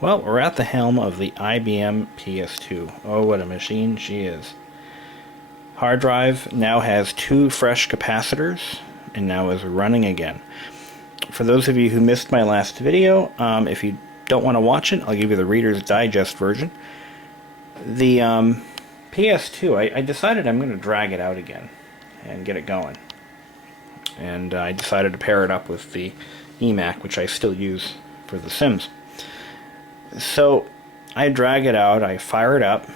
Well, we're at the helm of the IBM PS2. Oh, what a machine she is. Hard drive now has 2 fresh capacitors and now is running again. For those of you who missed my last video, if you don't want to watch it, I'll give you the Reader's Digest version. The PS2, I decided I'm going to drag it out again and get it going. And I decided to pair it up with the eMac, which I still use for the Sims. So I drag it out, I fire it up,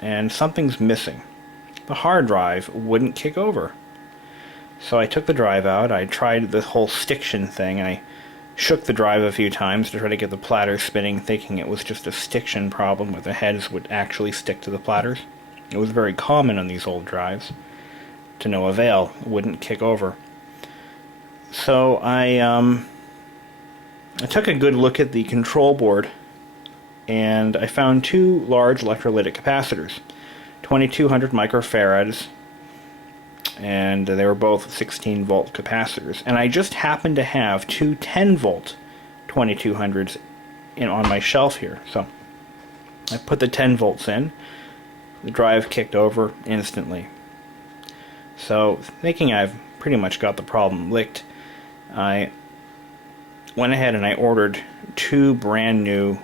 and something's missing. The hard drive wouldn't kick over. So I took the drive out, I tried the whole stiction thing, I shook the drive a few times to try to get the platter spinning, thinking it was just a stiction problem where the heads would actually stick to the platters. It was very common on these old drives. To no avail, it wouldn't kick over. So I took a good look at the control board, and I found 2 large electrolytic capacitors, 2200 microfarads, and they were both 16 volt capacitors. And I just happened to have 2 10 volt 2200s on my shelf here. So I put the 10 volts in, the drive kicked over instantly. So thinking I've pretty much got the problem licked, I went ahead and I ordered 2 brand new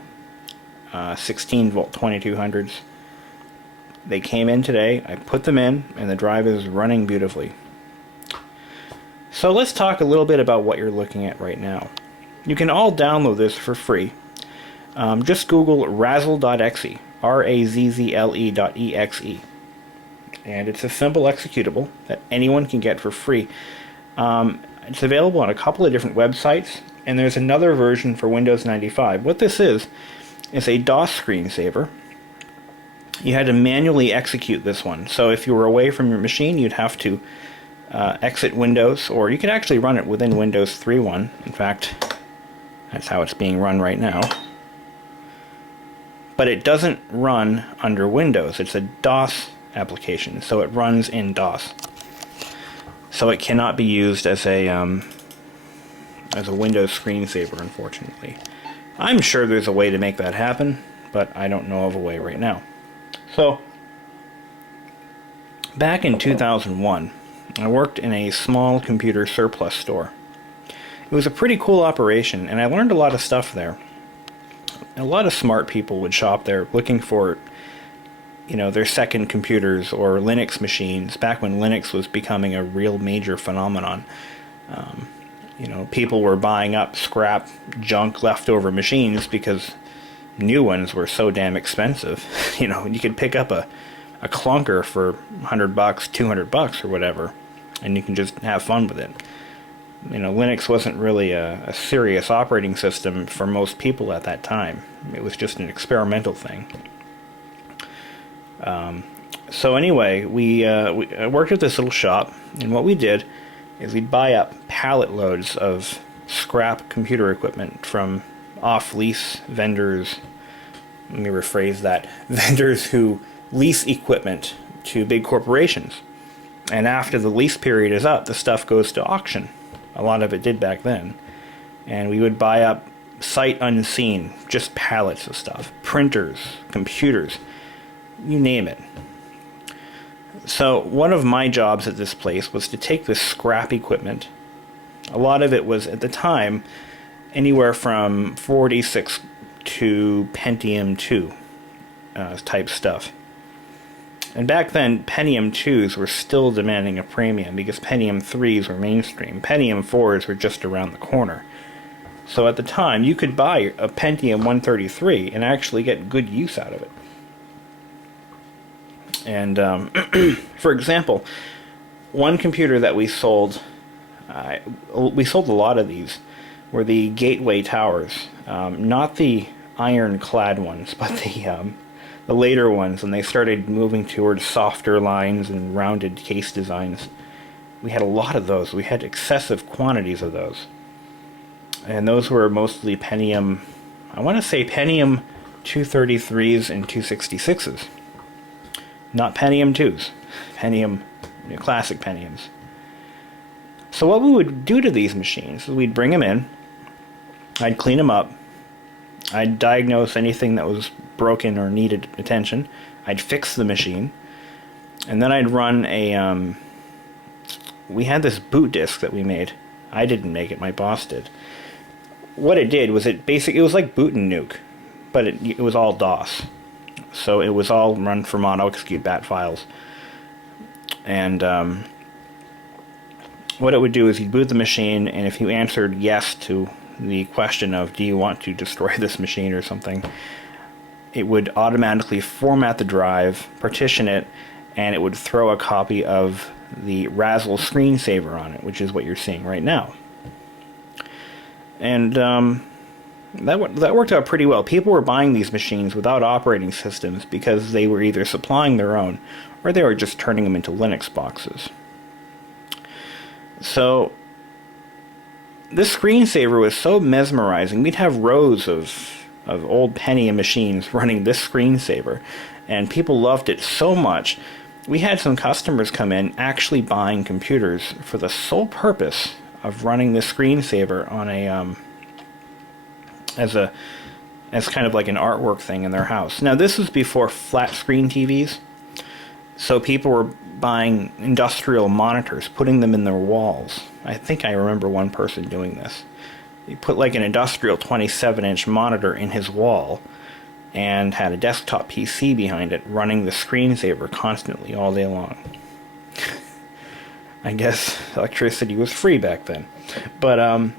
16 volt 2200s. They came in today, I put them in, and the drive is running beautifully. So let's talk a little bit about what you're looking at right now. You can all download this for free. Just Google Razzle.exe, R-A-Z-Z-L-E.exe. And it's a simple executable that anyone can get for free. It's available on a couple of different websites, and there's another version for Windows 95. What this is a DOS screensaver. You had to manually execute this one. So if you were away from your machine, you'd have to exit Windows, or you could actually run it within Windows 3.1. In fact, that's how it's being run right now. But it doesn't run under Windows. It's a DOS application, so it runs in DOS. So it cannot be used as a Windows screensaver, unfortunately. I'm sure there's a way to make that happen, but I don't know of a way right now. So, back in 2001, I worked in a small computer surplus store. It was a pretty cool operation, and I learned a lot of stuff there. A lot of smart people would shop there looking for, their second computers or Linux machines, back when Linux was becoming a real major phenomenon. People were buying up scrap, junk, leftover machines because new ones were so damn expensive. You could pick up a clunker for $100, $200 or whatever, and you can just have fun with it. Linux wasn't really a serious operating system for most people at that time. It was just an experimental thing. So anyway, I worked at this little shop, and what we did is we'd buy up pallet loads of scrap computer equipment from off-lease vendors. Let me rephrase that. Vendors who lease equipment to big corporations. And after the lease period is up, the stuff goes to auction. A lot of it did back then. And we would buy up sight unseen, just pallets of stuff. Printers, computers, you name it. So one of my jobs at this place was to take this scrap equipment. A lot of it was, at the time, anywhere from 46 to Pentium 2 type stuff. And back then, Pentium 2s were still demanding a premium because Pentium 3s were mainstream. Pentium 4s were just around the corner. So at the time, you could buy a Pentium 133 and actually get good use out of it. And for example, one computer that we sold a lot of these, were the gateway towers. Not the ironclad ones, but the later ones, when they started moving towards softer lines and rounded case designs. We had a lot of those. We had excessive quantities of those. And those were mostly Pentium, I want to say Pentium 233s and 266s. Not Pentium 2s. Pentium, classic Pentiums. So what we would do to these machines is we'd bring them in, I'd clean them up, I'd diagnose anything that was broken or needed attention. I'd fix the machine. And then I'd run a... we had this boot disk that we made. I didn't make it, my boss did. What it did was it was like boot and nuke, but it was all DOS. So it was all run from auto-execute bat files. And what it would do is you'd boot the machine, and if you answered yes to the question of, do you want to destroy this machine or something, it would automatically format the drive, partition it, and it would throw a copy of the Razzle Screensaver on it, which is what you're seeing right now. And that worked out pretty well. People were buying these machines without operating systems because they were either supplying their own or they were just turning them into Linux boxes. So this screensaver was so mesmerizing. We'd have rows of old Pentium machines running this screensaver, and people loved it so much. We had some customers come in actually buying computers for the sole purpose of running this screensaver on a as kind of like an artwork thing in their house. Now this was before flat screen TVs, so people were buying industrial monitors, putting them in their walls. I think I remember one person doing this. He put like an industrial 27-inch monitor in his wall and had a desktop PC behind it running the screensaver constantly all day long. I guess electricity was free back then. But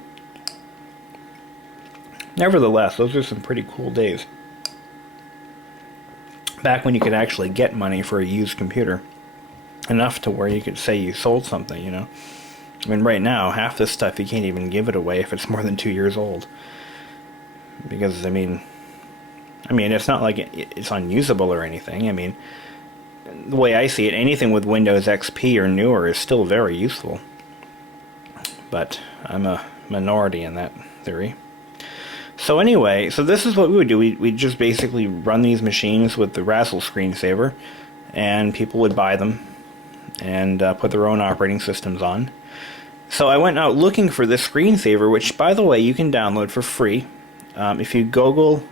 nevertheless, those are some pretty cool days. Back when you could actually get money for a used computer. Enough to where you could say you sold something, you know. I mean, right now, half this stuff you can't even give it away if it's more than 2 years old. Because, I mean, it's not like it's unusable or anything. I mean, the way I see it, anything with Windows XP or newer is still very useful. But I'm a minority in that theory. So anyway, so this is what we would do. We'd just basically run these machines with the Razzle screensaver, and people would buy them and put their own operating systems on. So I went out looking for this screensaver, which, by the way, you can download for free. If you Google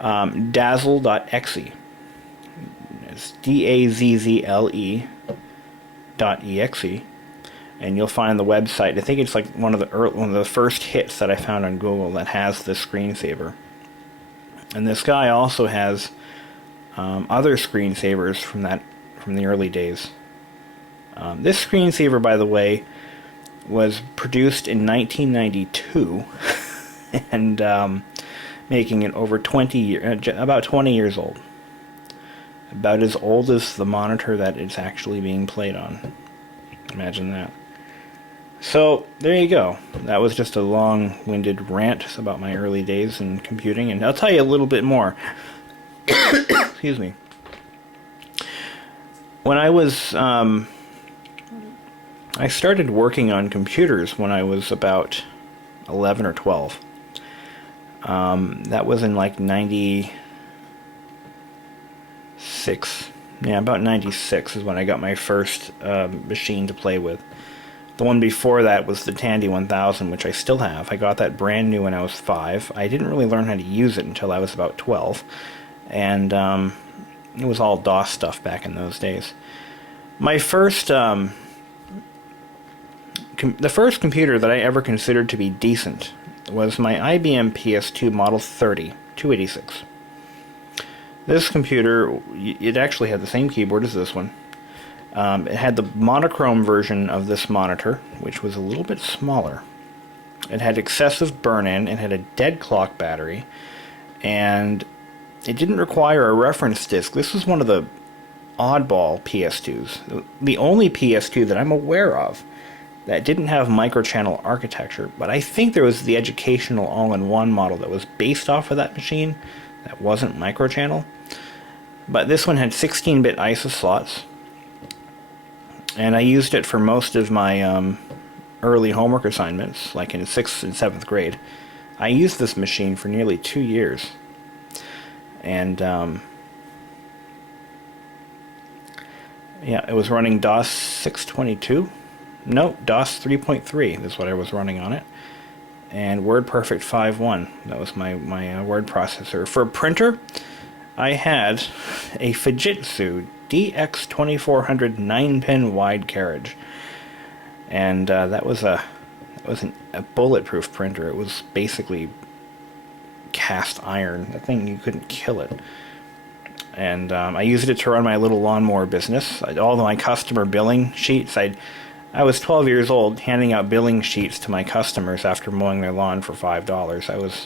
Dazzle.exe, it's DAZZLE.exe, and you'll find the website. I think it's like one of the first hits that I found on Google that has this screensaver. And this guy also has other screensavers from the early days. This screensaver, by the way, was produced in 1992, and making it over 20 years, about 20 years old. About as old as the monitor that it's actually being played on. Imagine that. So, there you go. That was just a long-winded rant about my early days in computing, and I'll tell you a little bit more. Excuse me. When I was, I started working on computers when I was about 11 or 12. That was in like 96. Yeah, about 96 is when I got my first machine to play with. The one before that was the Tandy 1000, which I still have. I got that brand new when I was 5. I didn't really learn how to use it until I was about 12. And it was all DOS stuff back in those days. My first... the first computer that I ever considered to be decent was my IBM PS2 Model 30, 286. This computer, it actually had the same keyboard as this one. It had the monochrome version of this monitor, which was a little bit smaller. It had excessive burn-in, it had a dead clock battery, and it didn't require a reference disk. This was one of the oddball PS2s. The only PS2 that I'm aware of that didn't have microchannel architecture, but I think there was the educational all-in-one model that was based off of that machine that wasn't microchannel. But this one had 16-bit ISO slots, and I used it for most of my early homework assignments, like in 6th and 7th grade. I used this machine for nearly 2 years, and yeah, it was running DOS 622. No, DOS 3.3 is what I was running on it. and WordPerfect 5.1. That was my word processor. For a printer, I had a Fujitsu DX2400 9-pin wide carriage, and that was a bulletproof printer. It was basically cast iron. That thing, you couldn't kill it. And I used it to run my little lawnmower business. All my customer billing sheets, I was 12 years old handing out billing sheets to my customers after mowing their lawn for $5.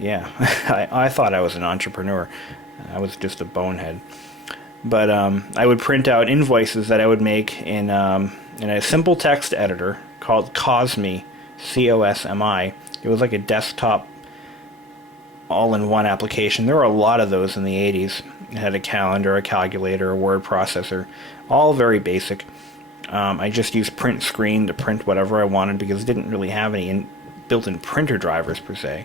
I thought I was an entrepreneur. I was just a bonehead. But I would print out invoices that I would make in a simple text editor called Cosmi, C-O-S-M-I. It was like a desktop all-in-one application. There were a lot of those in the 80s. It had a calendar, a calculator, a word processor, all very basic. I just used print screen to print whatever I wanted because it didn't really have any built-in printer drivers per se.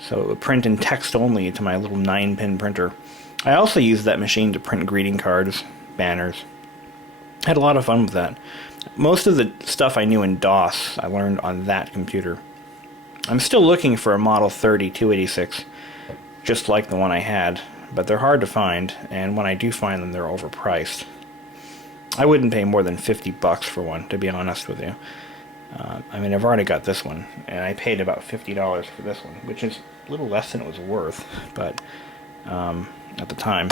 So it would print in text only to my little 9-pin printer. I also used that machine to print greeting cards, banners. I had a lot of fun with that. Most of the stuff I knew in DOS, I learned on that computer. I'm still looking for a Model 30 286, just like the one I had, but they're hard to find, and when I do find them, they're overpriced. I wouldn't pay more than $50 for one, to be honest with you. I mean, I've already got this one, and I paid about $50 for this one, which is a little less than it was worth, but at the time.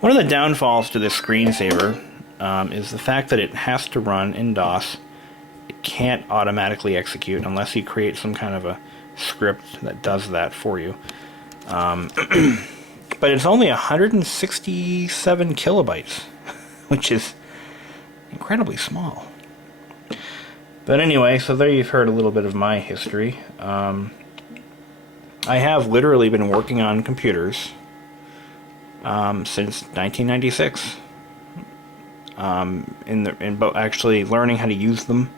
One of the downfalls to this Screensaver is the fact that it has to run in DOS. It can't automatically execute unless you create some kind of a script that does that for you. But it's only 167 kilobytes, which is incredibly small. But anyway, so there you've heard a little bit of my history. I have literally been working on computers since 1996. Actually learning how to use them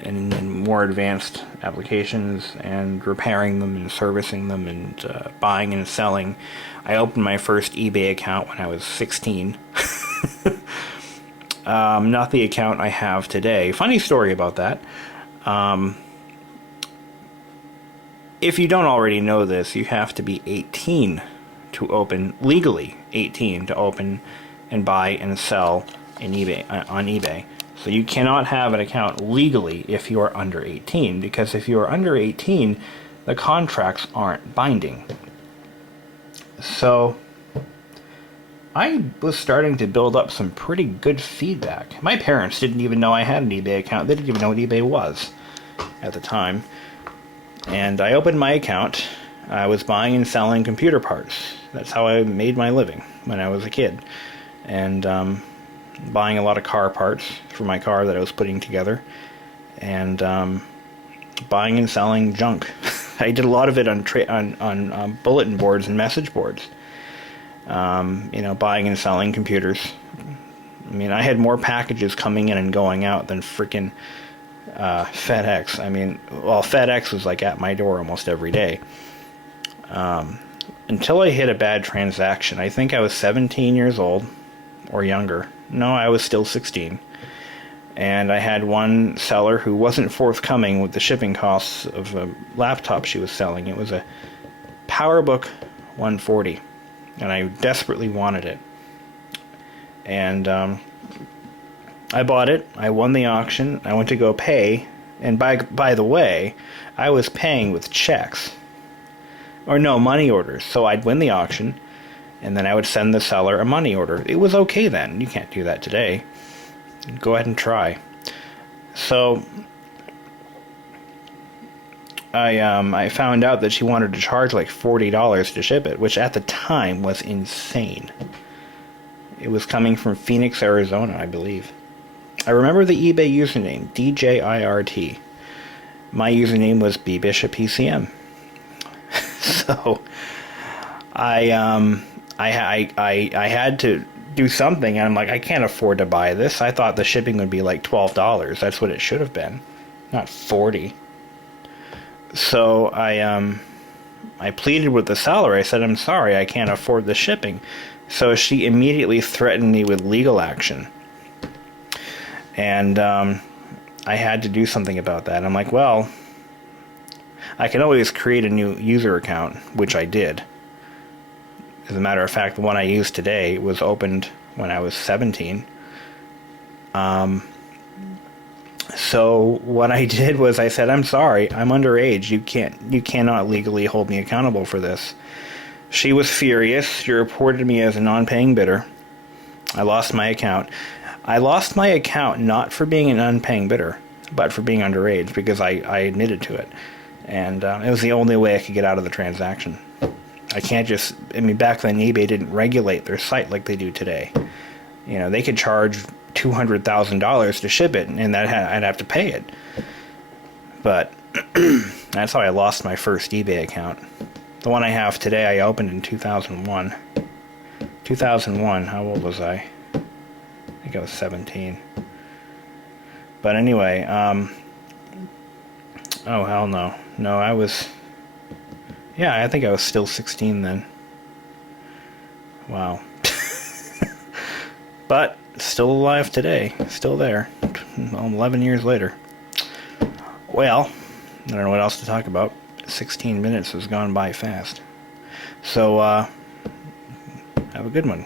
in more advanced applications and repairing them and servicing them and buying and selling. I opened my first eBay account when I was 16. Not the account I have today. Funny story about that. If you don't already know this, you have to be 18 to open, legally 18 to open and buy and sell in eBay, on eBay. So you cannot have an account legally if you are under 18, because if you are under 18, the contracts aren't binding. So I was starting to build up some pretty good feedback. My parents didn't even know I had an eBay account. They didn't even know what eBay was at the time. And I opened my account. I was buying and selling computer parts. That's how I made my living when I was a kid. And buying a lot of car parts for my car that I was putting together. And buying and selling junk. I did a lot of it on bulletin boards and message boards. Buying and selling computers. I mean, I had more packages coming in and going out than freaking FedEx. I mean, well, FedEx was like at my door almost every day. Until I hit a bad transaction. I think I was 17 years old or younger. No, I was still 16. And I had one seller who wasn't forthcoming with the shipping costs of a laptop she was selling. It was a PowerBook 140. And I desperately wanted it. And I bought it. I won the auction. I went to go pay. And by the way, I was paying with checks. Or no, money orders. So I'd win the auction, and then I would send the seller a money order. It was okay then. You can't do that today. Go ahead and try. So I found out that she wanted to charge like $40 to ship it, which at the time was insane. It was coming from Phoenix, Arizona, I believe. I remember the eBay username, DJIRT. My username was BBISHOPPCM. So I had to do something, and I'm like, I can't afford to buy this. I thought the shipping would be like $12. That's what it should have been, not $40. So I pleaded with the seller. I said, I'm sorry, I can't afford the shipping. So she immediately threatened me with legal action. And I had to do something about that. I'm like, well, I can always create a new user account, which I did. As a matter of fact, the one I used today was opened when I was 17. So what I did was I said, I'm sorry, I'm underage. You cannot legally hold me accountable for this. She was furious. She reported me as a non-paying bidder. I lost my account. I lost my account not for being an unpaying bidder, but for being underage, because I admitted to it. And it was the only way I could get out of the transaction. I can't just... I mean, back then eBay didn't regulate their site like they do today. You know, they could charge $200,000 to ship it, and I'd have to pay it. But that's how I lost my first eBay account. The one I have today, I opened in 2001. 2001, how old was I? I think I was 17. But anyway, oh hell no. No, I was... Yeah, I think I was still 16 then. Wow. But still alive today. Still there. 11 years later. Well, I don't know what else to talk about. 16 minutes has gone by fast. So, have a good one.